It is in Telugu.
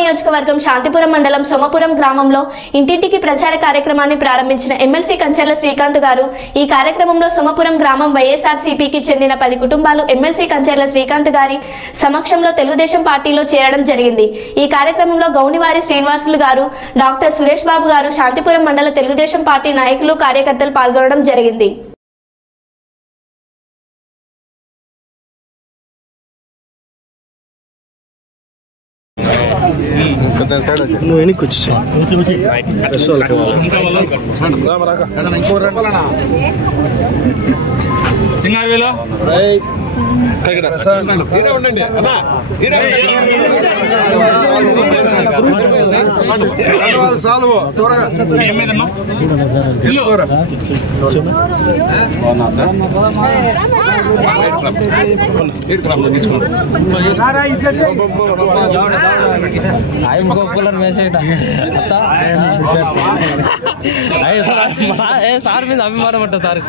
నియోజకవర్గం శాంతిపురం మండలం సోమపురం గ్రామంలో ఇంటింటికి ప్రచార కార్యక్రమాన్ని ప్రారంభించిన ఎమ్మెల్సీ కంచర్ల శ్రీకాంత్ గారు ఈ కార్యక్రమంలో సోమపురం గ్రామం వైఎస్ఆర్సీపీకి చెందిన 10 కుటుంబాలు ఎమ్మెల్సీ కంచర్ల శ్రీకాంత్ గారి సమక్షంలో తెలుగుదేశం పార్టీలో చేరడం జరిగింది। ఈ కార్యక్రమంలో గౌనివారి శ్రీనివాసులు గారు, డాక్టర్ సురేష్ బాబు గారు, శాంతిపురం మండల తెలుగుదేశం పార్టీ నాయకులు, కార్యకర్తలు పాల్గొనడం జరిగింది। సింగావేలో సార్ మీద అభిమానం అంట సార్